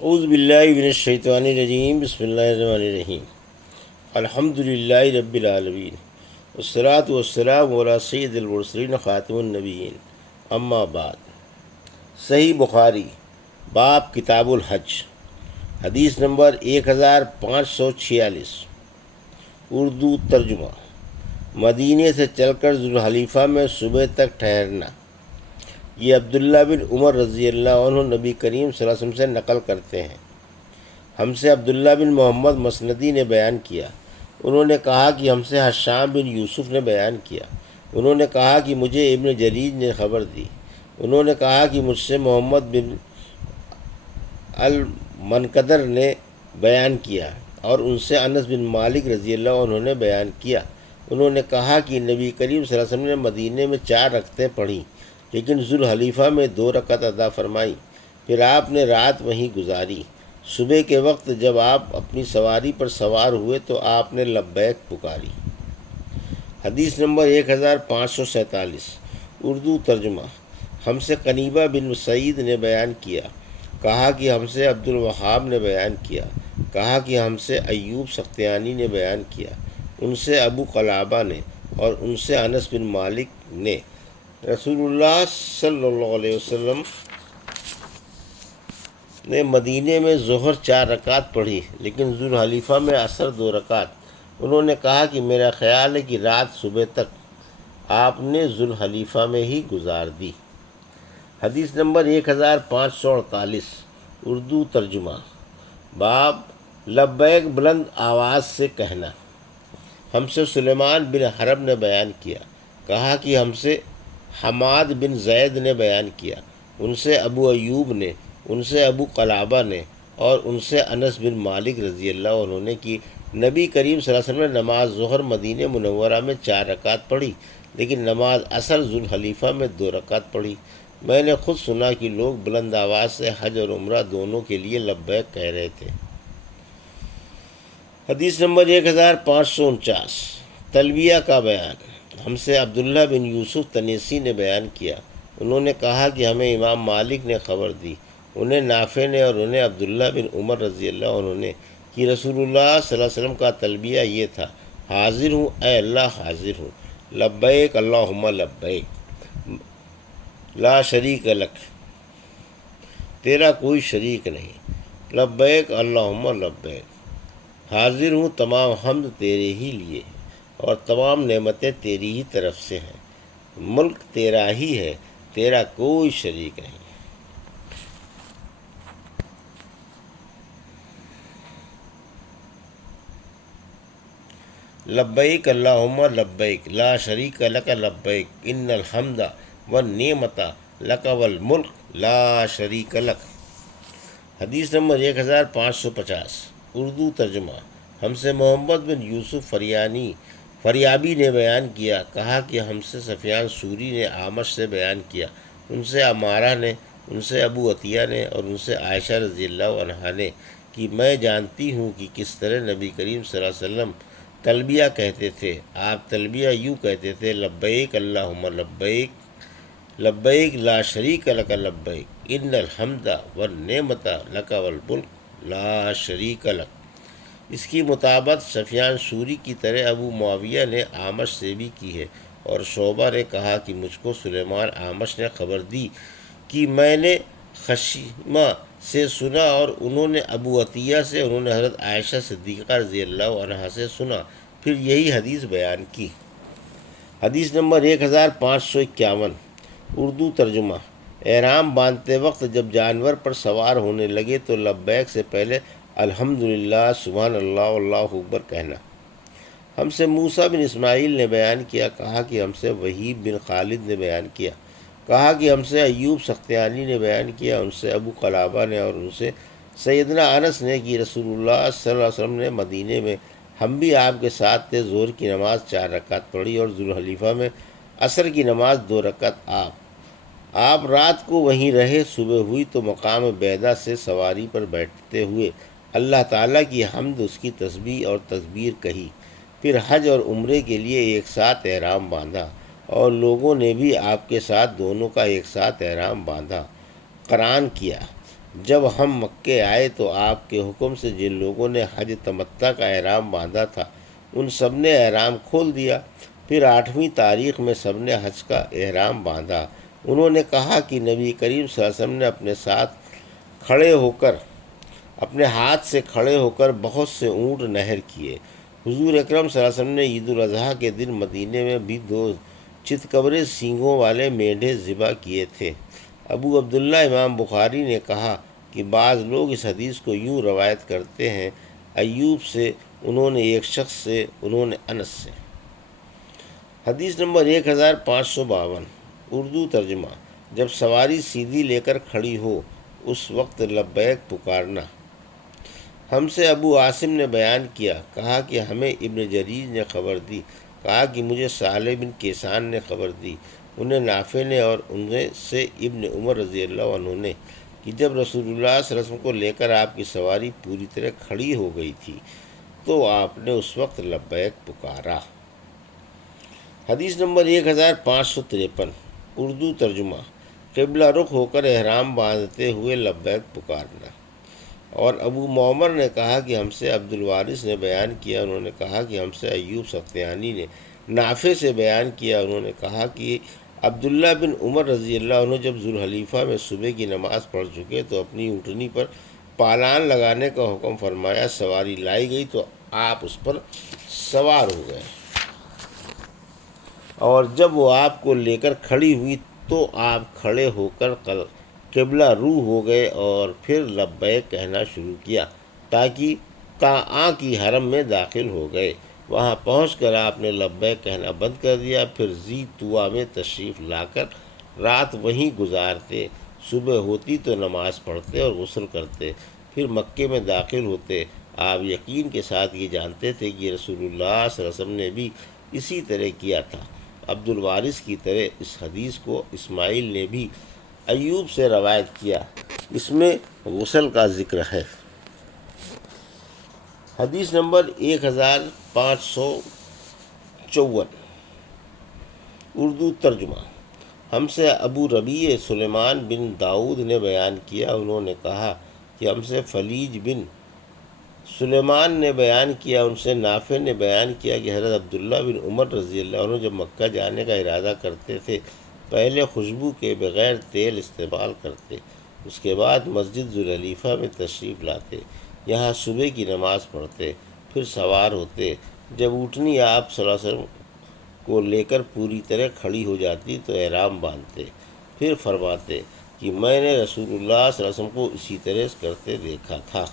اعوذ باللہ من الشیطان الرجیم، بسم اللہ الرحمن الرحیم۔ الحمد للہ رب العالمین، والصلاة والسلام علی سید المرسلین خاتم النبیین، اما بعد۔ صحیح بخاری، باب کتاب الحج، حدیث نمبر 1546، اردو ترجمہ۔ مدینے سے چل کر ذوالحلیفہ میں صبح تک ٹھہرنا۔ یہ عبداللہ بن عمر رضی اللہ عنہ نبی کریم صلی اللہ علیہ وسلم سے نقل کرتے ہیں۔ ہم سے عبداللہ بن محمد مسندی نے بیان کیا، انہوں نے کہا کہ ہم سے حشام بن یوسف نے بیان کیا، انہوں نے کہا کہ مجھے ابن جریج نے خبر دی، انہوں نے کہا کہ مجھ سے محمد بن المنقدر نے بیان کیا، اور ان سے انس بن مالک رضی اللہ عنہ نے بیان کیا، انہوں نے کہا کہ نبی کریم صلی اللہ علیہ وسلم نے مدینے میں 4 رکعتیں پڑھیں، لیکن ذوالحلیفہ میں 2 رکعت ادا فرمائی، پھر آپ نے رات وہیں گزاری۔ صبح کے وقت جب آپ اپنی سواری پر سوار ہوئے تو آپ نے لبیک پکاری۔ حدیث نمبر 1547، اردو ترجمہ۔ ہم سے قنیبہ بن سعید نے بیان کیا، کہا کہ ہم سے عبد الوہاب نے بیان کیا، کہا کہ ہم سے ایوب سختیانی نے بیان کیا، ان سے ابو قلابہ نے، اور ان سے انس بن مالک نے، رسول اللہ صلی اللہ علیہ وسلم نے مدینے میں ظہر 4 رکعت پڑھی، لیکن ذوالحلیفہ میں عصر 2 رکعت۔ انہوں نے کہا کہ میرا خیال ہے کہ رات صبح تک آپ نے ذوالحلیفہ میں ہی گزار دی۔ حدیث نمبر 1548، اردو ترجمہ۔ باب لبیک بلند آواز سے کہنا۔ ہم سے سلیمان بن حرب نے بیان کیا، کہا کہ ہم سے حماد بن زید نے بیان کیا، ان سے ابو ایوب نے، ان سے ابو قلابہ نے، اور ان سے انس بن مالک رضی اللہ عنہ نے کہ نبی کریم صلی اللہ علیہ وسلم نے نماز ظہر مدینہ منورہ میں 4 رکعت پڑھی، لیکن نماز عصر ذوالحلیفہ میں 2 رکعت پڑھی۔ میں نے خود سنا کہ لوگ بلند آواز سے حج اور عمرہ دونوں کے لیے لبیک کہہ رہے تھے۔ حدیث نمبر 1549، تلبیہ کا بیان۔ ہم سے عبداللہ بن یوسف تنیسی نے بیان کیا، انہوں نے کہا کہ ہمیں امام مالک نے خبر دی، انہیں نافع نے اور انہیں عبداللہ بن عمر رضی اللہ عنہ نے، کہ رسول اللہ صلی اللہ علیہ وسلم کا تلبیہ یہ تھا: حاضر ہوں اے اللہ، حاضر ہوں، لبیک اللہم لبیک، لا شریک لک، تیرا کوئی شریک نہیں، لبیک اللہم لبیک، حاضر ہوں، تمام حمد تیرے ہی لیے ہے اور تمام نعمتیں تیری ہی طرف سے ہیں، ملک تیرا ہی ہے، تیرا کوئی شریک نہیں۔ لبیک اللہم لبیک، لا شریک لک لبیک، ان الحمد والنعمت لک والملک لا شریک لک۔ حدیث نمبر 1550، اردو ترجمہ۔ ہم سے محمد بن یوسف فریابی نے بیان کیا، کہا کہ ہم سے سفیان سوری نے اعمش سے بیان کیا، ان سے عمارہ نے، ان سے ابو عطیہ نے، اور ان سے عائشہ رضی اللہ عنہا نے، کہ میں جانتی ہوں کہ کس طرح نبی کریم صلی اللہ علیہ وسلم تلبیہ کہتے تھے۔ آپ تلبیہ یوں کہتے تھے: لبیک اللہم لبیک، لبیک لا شریک لک لبیک، ان الحمد والنعمت لک والملک لا شریک لک۔ اس کی مطابقت سفیان سوری کی طرح ابو معاویہ نے اعمش سے بھی کی ہے، اور شعبہ نے کہا کہ مجھ کو سلیمان اعمش نے خبر دی کہ میں نے خشیمہ سے سنا، اور انہوں نے ابو عطیہ سے، انہوں نے حضرت عائشہ صدیقہ رضی اللہ عنہا سے سنا، پھر یہی حدیث بیان کی۔ حدیث نمبر 1551، اردو ترجمہ۔ احرام باندھتے وقت جب جانور پر سوار ہونے لگے تو لبیک سے پہلے الحمدللہ، سبحان اللہ، اللہ اکبر کہنا۔ ہم سے موسیٰ بن اسماعیل نے بیان کیا، کہا کہ ہم سے وحیب بن خالد نے بیان کیا، کہا کہ ہم سے ایوب سختیانی نے بیان کیا، ان سے ابو قلابہ نے، اور ان سے سیدنا انس نے، کہ رسول اللہ صلی اللہ علیہ وسلم نے مدینے میں ہم بھی آپ کے ساتھ تھے، ظہر کی نماز 4 رکعت پڑھی، اور ذوالحلیفہ میں عصر کی نماز 2 رکعت۔ آپ رات کو وہیں رہے، صبح ہوئی تو مقام بیدا سے سواری پر بیٹھتے ہوئے اللہ تعالیٰ کی حمد، اس کی تسبیح اور تکبیر کہی، پھر حج اور عمرے کے لیے ایک ساتھ احرام باندھا، اور لوگوں نے بھی آپ کے ساتھ دونوں کا ایک ساتھ احرام باندھا، قران کیا۔ جب ہم مکے آئے تو آپ کے حکم سے جن لوگوں نے حج تمتع کا احرام باندھا تھا ان سب نے احرام کھول دیا۔ پھر 8ویں تاریخ میں سب نے حج کا احرام باندھا۔ انہوں نے کہا کہ نبی کریم صلی اللہ علیہ وسلم نے اپنے ہاتھ سے کھڑے ہو کر بہت سے اونٹ نہر کیے۔ حضور اکرم صلی اللہ علیہ وسلم نے عید الاضحیٰ کے دن مدینے میں بھی 2 چتکبرے سینگوں والے مینڈھے ذبح کیے تھے۔ ابو عبداللہ امام بخاری نے کہا کہ بعض لوگ اس حدیث کو یوں روایت کرتے ہیں، ایوب سے، انہوں نے ایک شخص سے، انہوں نے انس سے۔ حدیث نمبر 1552 اردو ترجمہ۔ جب سواری سیدھی لے کر کھڑی ہو اس وقت لبیک پکارنا۔ ہم سے ابو عاصم نے بیان کیا، کہا کہ ہمیں ابن جریج نے خبر دی، کہا کہ مجھے صالح بن کیسان نے خبر دی، انہیں نافع نے اور ان سے ابن عمر رضی اللہ عنہ نے، کہ جب رسول اللہ صلی اللہ علیہ وسلم کو لے کر آپ کی سواری پوری طرح کھڑی ہو گئی تھی تو آپ نے اس وقت لبیک پکارا۔ حدیث نمبر 1553 اردو ترجمہ۔ قبلہ رخ ہو کر احرام باندھتے ہوئے لبیک پکارنا۔ اور ابو معمر نے کہا کہ ہم سے عبد الوارث نے بیان کیا، انہوں نے کہا کہ ہم سے ایوب سختیانی نے نافع سے بیان کیا، انہوں نے کہا کہ عبداللہ بن عمر رضی اللہ عنہ جب ذوالحلیفہ میں صبح کی نماز پڑھ چکے تو اپنی اونٹنی پر پالان لگانے کا حکم فرمایا، سواری لائی گئی تو آپ اس پر سوار ہو گئے، اور جب وہ آپ کو لے کر کھڑی ہوئی تو آپ کھڑے ہو کر قبلہ رو ہو گئے اور پھر لبیک کہنا شروع کیا تاکہ طاعاں کی حرم میں داخل ہو گئے۔ وہاں پہنچ کر آپ نے لبیک کہنا بند کر دیا، پھر ذی طویٰ میں تشریف لا کر رات وہیں گزارتے، صبح ہوتی تو نماز پڑھتے اور غسل کرتے، پھر مکے میں داخل ہوتے۔ آپ یقین کے ساتھ یہ جانتے تھے کہ رسول اللہ صلی اللہ علیہ وسلم نے بھی اسی طرح کیا تھا۔ عبد الوارث کی طرح اس حدیث کو اسماعیل نے بھی ایوب سے روایت کیا، اس میں غسل کا ذکر ہے۔ حدیث نمبر 1554 اردو ترجمہ۔ ہم سے ابو ربیع سلیمان بن داؤد نے بیان کیا، انہوں نے کہا کہ ہم سے فلیج بن سلیمان نے بیان کیا، ان سے نافع نے بیان کیا کہ حضرت عبداللہ بن عمر رضی اللہ عنہ جب مکہ جانے کا ارادہ کرتے تھے پہلے خوشبو کے بغیر تیل استعمال کرتے، اس کے بعد مسجد ذوالحلیفہ میں تشریف لاتے، یہاں صبح کی نماز پڑھتے، پھر سوار ہوتے۔ جب اونٹنی آپ صلی اللہ علیہ وسلم کو لے کر پوری طرح کھڑی ہو جاتی تو احرام باندھتے، پھر فرماتے کہ میں نے رسول اللہ صلی اللہ علیہ وسلم کو اسی طرح کرتے دیکھا تھا۔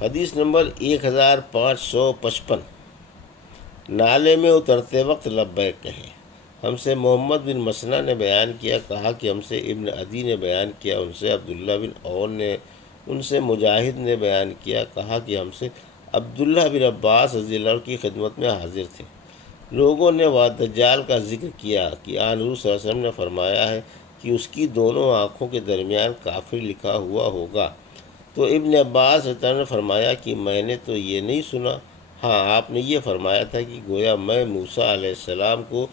حدیث نمبر 1555 نالے میں اترتے وقت لبیک کہیں۔ ہم سے محمد بن مسنہ نے بیان کیا، کہا کہ ہم سے ابن عدی نے بیان کیا، ان سے عبداللہ بن عون نے، ان سے مجاہد نے بیان کیا، کہا کہ ہم سے عبداللہ بن عباس رضی اللہ عنہ کی خدمت میں حاضر تھے۔ لوگوں نے دجال کا ذکر کیا کہ آن حضور صلی اللہ علیہ وسلم نے فرمایا ہے کہ اس کی دونوں آنکھوں کے درمیان کافر لکھا ہوا ہوگا۔ تو ابن عباس رضی اللہ عنہ نے فرمایا کہ میں نے تو یہ نہیں سنا، ہاں آپ نے یہ فرمایا تھا کہ گویا میں موسیٰ علیہ السلام کو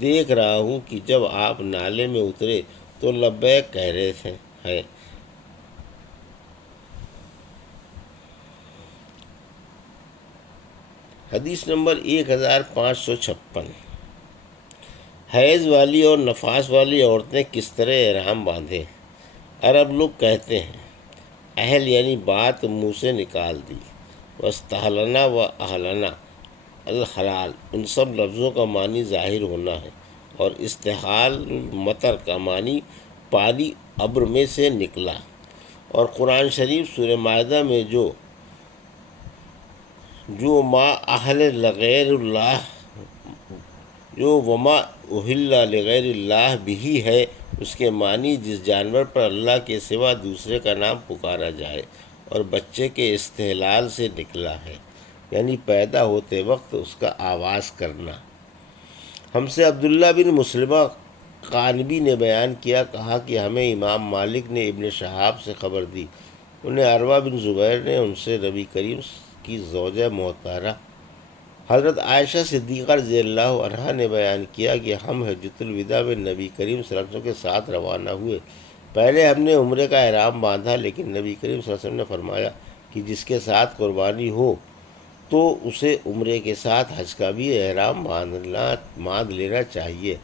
دیکھ رہا ہوں کہ جب آپ نالے میں اترے تو لبیک کہہ رہے ہیں۔ حدیث نمبر 1556 حیض والی اور نفاس والی عورتیں کس طرح احرام باندھیں۔ عرب لوگ کہتے ہیں اہل یعنی بات منہ سے نکال دی، واستحلنا و احلنا الحلال، ان سب لفظوں کا معنی ظاہر ہونا ہے، اور استحال المطر کا معنی پانی ابر میں سے نکلا۔ اور قرآن شریف سورہ مائدہ میں جو ما اہل لغیر اللہ جو وما اہل لغیر اللہ بھی ہے، اس کے معنی جس جانور پر اللہ کے سوا دوسرے کا نام پکارا جائے اور بچے کے استحلال سے نکلا ہے، یعنی پیدا ہوتے وقت اس کا آواز کرنا۔ ہم سے عبداللہ بن مسلمہ قانبی نے بیان کیا، کہا کہ ہمیں امام مالک نے ابن شہاب سے خبر دی، انہیں عروہ بن زبیر نے، ان سے نبی کریم کی زوجہ محترمہ حضرت عائشہ صدیقہ رضی اللہ عنہا نے بیان کیا کہ ہم حجۃ الوداع میں نبی کریم صلی اللہ علیہ وسلم کے ساتھ روانہ ہوئے۔ پہلے ہم نے عمرے کا احرام باندھا، لیکن نبی کریم صلی اللہ علیہ وسلم نے فرمایا کہ جس کے ساتھ قربانی ہو تو اسے عمرے کے ساتھ حج کا بھی احرام باندھ لینا چاہیے۔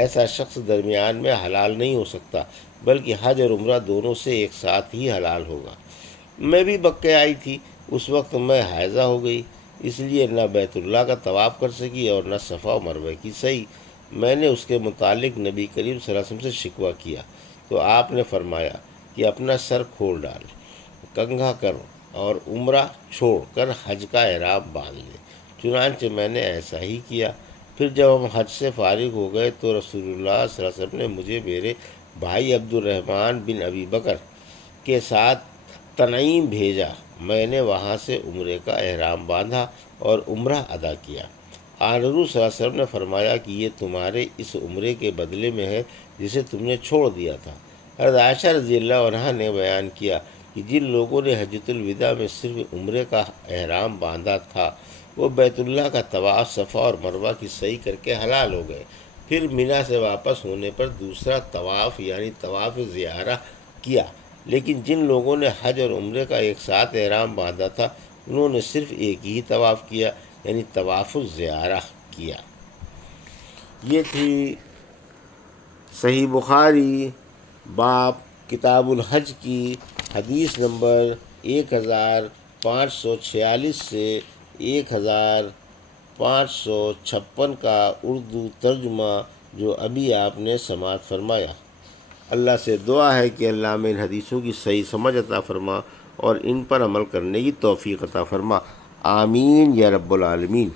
ایسا شخص درمیان میں حلال نہیں ہو سکتا، بلکہ حج اور عمرہ دونوں سے ایک ساتھ ہی حلال ہوگا۔ میں بھی مکہ آئی تھی، اس وقت میں حائضہ ہو گئی، اس لیے نہ بیت اللہ کا طواف کر سکی اور نہ صفا و مروہ کی سعی۔ میں نے اس کے متعلق نبی کریم صلی اللہ علیہ وسلم سے شکوہ کیا تو آپ نے فرمایا کہ اپنا سر کھول ڈال، کنگھا کر اور عمرہ چھوڑ کر حج کا احرام باندھ لے۔ چنانچہ میں نے ایسا ہی کیا۔ پھر جب ہم حج سے فارغ ہو گئے تو رسول اللہ صلی اللہ علیہ وسلم نے مجھے میرے بھائی عبد الرحمن بن ابی بکر کے ساتھ تنعیم بھیجا۔ میں نے وہاں سے عمرے کا احرام باندھا اور عمرہ ادا کیا۔ آن حضور صلی اللہ علیہ وسلم نے فرمایا کہ یہ تمہارے اس عمرے کے بدلے میں ہے جسے تم نے چھوڑ دیا تھا۔ حضرت عائشہ رضی اللہ عنہا نے بیان کیا کہ جن لوگوں نے حجۃ الوداع میں صرف عمرے کا احرام باندھا تھا وہ بیت اللہ کا طواف، صفا اور مروہ کی سعی کر کے حلال ہو گئے۔ پھر مینا سے واپس ہونے پر دوسرا طواف یعنی طواف زیارہ کیا، لیکن جن لوگوں نے حج اور عمرے کا ایک ساتھ احرام باندھا تھا انہوں نے صرف ایک ہی طواف کیا یعنی طواف الزیارہ کیا۔ یہ تھی صحیح بخاری باب کتاب الحج کی حدیث نمبر 1546 سے 1556 کا اردو ترجمہ جو ابھی آپ نے سماعت فرمایا۔ اللہ سے دعا ہے کہ اللہ میں ان حدیثوں کی صحیح سمجھ عطا فرما اور ان پر عمل کرنے کی توفیق عطا فرما، آمین یا رب العالمین۔